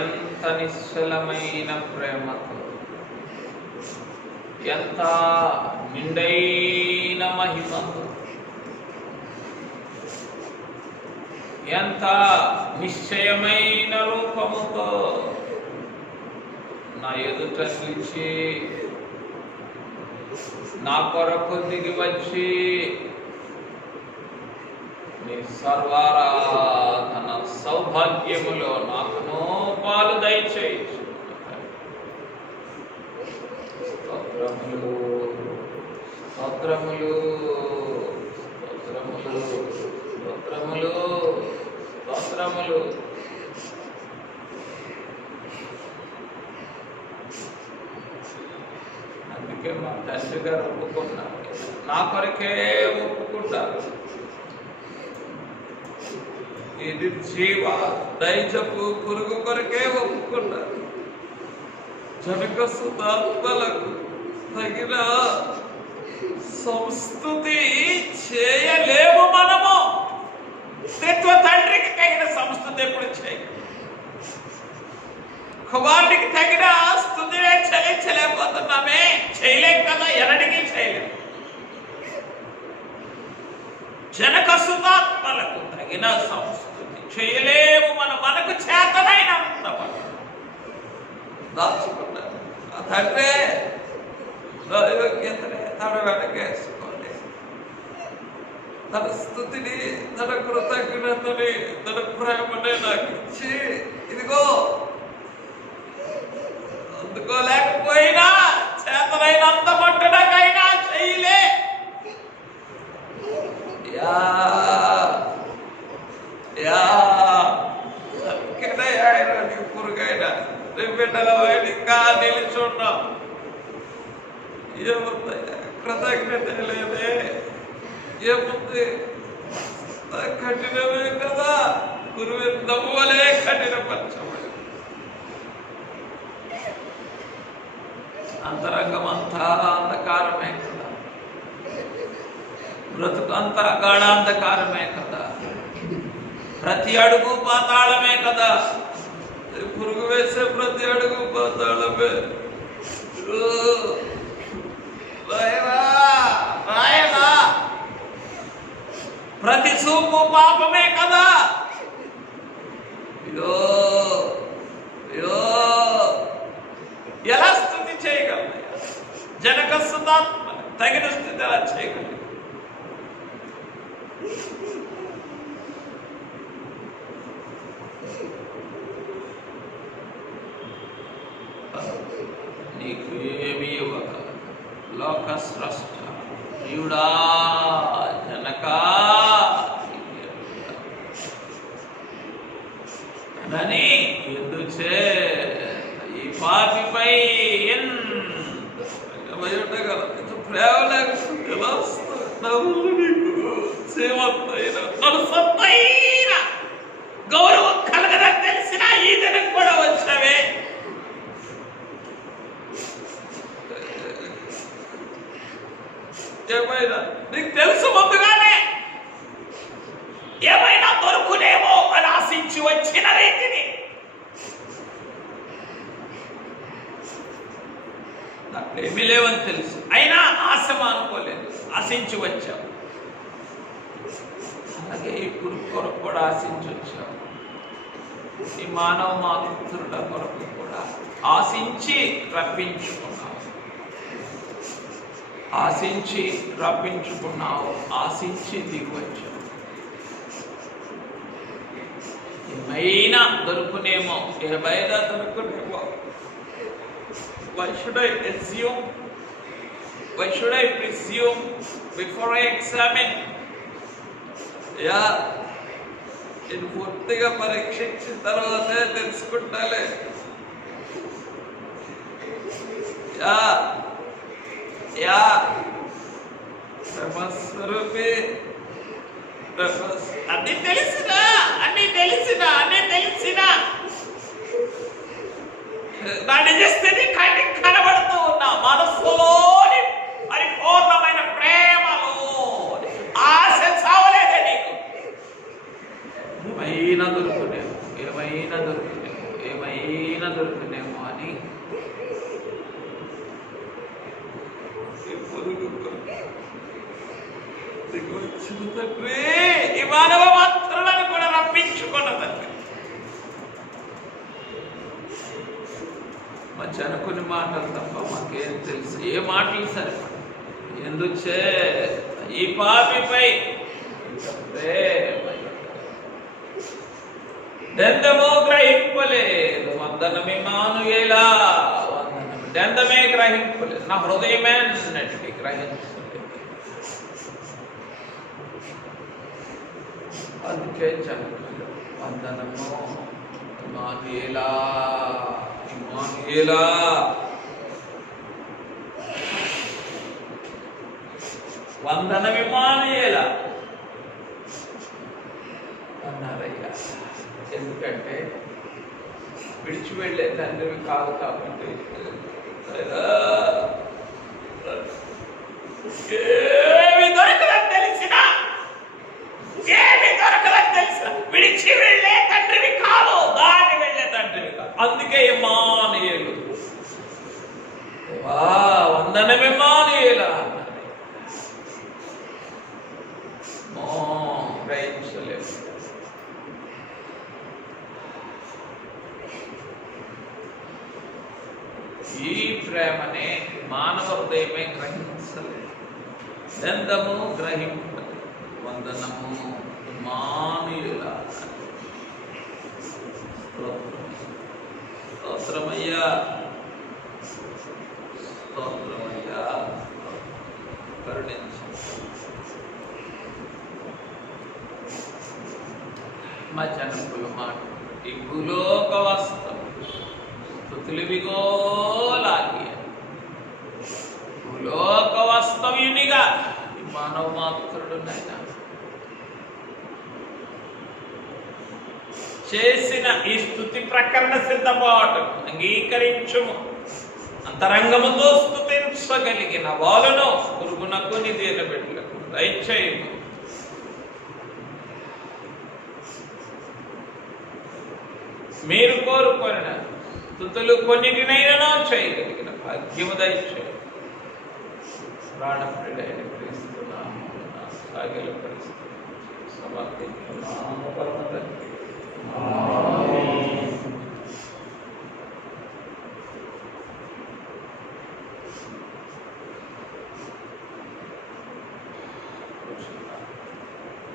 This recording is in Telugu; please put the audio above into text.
ఎంత నిశ్చలమైన ప్రేమతో, ఎంత నిండైన మహిమతో, ఎంత నిశ్చయమైన రూపముతో నా ఎదుట నిలిచి నా కొరకు దిగి వచ్చి నీ సర్వారాధన సౌభాగ్యములో నాకును పాలు దయచేయి. స్తోత్రములు స్తోత్రములు స్తోత్రములు స్తోత్రములు స్తోత్రములు. అందుకే మా తండ్రి గారు ఒప్పుకున్నారు, నా కొరకే ఒప్పుకుంటారు. ఇది జీవ దైజపు పురుగు కొరకే ఒప్పుకున్నారు. జనక సుతాత్మలకు తగిన సంస్తుతి చేయలేము మనము. త్రిత్వ తండ్రికి తగిన సంస్తుతి ఎప్పుడు చేయగలము? కుమారుడికి తగిన స్తుతినే చెల్లించలేకపోతున్నామే, చేయలేం కదా, ఎన్నటికీ చేయలేము. జనక సుతాత్మలకు తగిన సంస్కృతి చేయలేము మనం. మనకు చేతనైనంత దాచుకున్నాను. ఆ తండ్రే యోగ్యతనే తన వెనకేసుకోండి. తన స్థుతిని, తన కృతజ్ఞతని, తన ప్రేమనే నాకు ఇచ్చి, ఇదిగో అందుకోలేకపోయినా చేతనైనంత మట్టునకైనా చేయలే. పురుగైనా బిడ్డల ఇంకా నిలుచున్నాం. ఏముంది? కృతజ్ఞత లేదే. ఏముంది? కఠినమే కదా, గురువు నవ్వలే కఠినపరచబడి. అంతరంగం అంతా అంధకారమే కదా, బ్రతుకు అంతా గాఢాంధకారమే కదా, ప్రతి అడుగు పాతాళమే కదా. పురుగు వేసే ప్రతి అడుగు పాతాళమే. ప్రతి చూపు పాపమే కదా. ఎలా స్థుతి చేయగలరు? జనక సుతాత్మ తగిన స్థితి ఎలా చేయగలరు? నీకు ఏమి ఇవ్వక లోక స్రష్ట ప్రియుడా జనక అని ఎందుచే ఈ పాపిపై ప్రేమ లేకుండా ఎలా వస్తుంది? గౌరవం కలగదని తెలిసిన ఈ దినం కూడా వచ్చావే. ఏమైనా నీకు తెలుసు ముందుగానే ఏమైనా దొరుకునేమో అని ఆశించి వచ్చిన రీతిని నాకు ఏమీ లేవని తెలుసు, అయినా ఆశ అనుకోలేదు, ఆశించి వచ్చావు. అలాగే ఇప్పుడు కొరకు కూడా ఆశించి వచ్చావు. ఈ మానవ మాతృల కొరకు కూడా ఆశించి రప్పించుకున్నావు, ఆశించి రప్పించుకున్నావు, ఆశించి దిగివచ్చావు. ఏమైనా దొరుకునేమో, ఏమైనా దొరుకునేమో. Why should I assume? Why should I presume before I examine? నేను పూర్తిగా పరీక్షించిన తర్వాతే తెలుసుకుంటాలే. అన్ని తెలిసినా నా నిజ స్థితి కనబడుతూ ఉన్నా. మనస్సులోని పరిపూర్ణమైన ప్రేమలో ఆశ చావలేదే నీకు. ఏమైనా దొరుకునే దిగి వచ్చిన తండ్రి, ఈ మానవ మాత్రులను కూడా రప్పించుకున్న తండ్రి. మధ్యాహ్నం కొన్ని మాటలు తప్ప మాకేం తెలుసు, ఏ మాటలు సరిపడ ఎందుచే ఈ పాపిపై దెందమో గ్రహింపలేదు. వందనం ఇమ్మానుయేలా, వందనం. దెందమే గ్రహింపలేదు, నా హృదయమే అన్నట్టు గ్రహించలేదు. అందుకే చెప్పలేదు వందనము ఇమ్మానుయేలా, ఇమ్మానుయేలా. వందనం ఇమ్మానుయేలా అన్నారయ్యా. ఎందుకంటే విడిచి వెళ్ళే తండ్రివి కాదు కాబట్టి. ఏమి దొరకదని తెలిసినా, ఏమి దొరకదని తెలిసినా విడిచి వెళ్ళే తండ్రివి కాదు, దాటి వెళ్ళే తండ్రివి కాదు. అందుకే ఇమ్మానుయేలు, వందనం ఇమ్మానుయేలా అన్నారు. గ్రహించలేదు. ఈ ప్రేమనే మానవ హృదయమే గ్రహించలేదు, దెందము గ్రహింపలేదు. వందనము ఇమ్మానుయేలా. స్తోత్రమయ్యా, స్తోత్రమయ్యా, కరుణించు. మా జనకుల మాట ఈ భూలోక వాస్తవం స్థుతులివిగోలాగి భూలోక వాస్తవ్యునిగా ఈ మానవ మాత్రుడు నైనా చేసిన ఈ స్తుతి ప్రకరణ సిద్ధపాటు అంగీకరించుము. అంతరంగముతో స్తుతించగలిగిన వాళ్ళను పురుగునకు నిధిన బిడ్డలకు దయచేయము. మీరు కోరుకొనిన స్తుతులు కొన్నిటినైనా చేయగలిగిన భాగ్యము దయచేయండి. ప్రాణప్రియుడైన క్రీస్తు నామమున సాగిల పరిస్థితి సమర్పించున్నాము పరమ తండ్రి.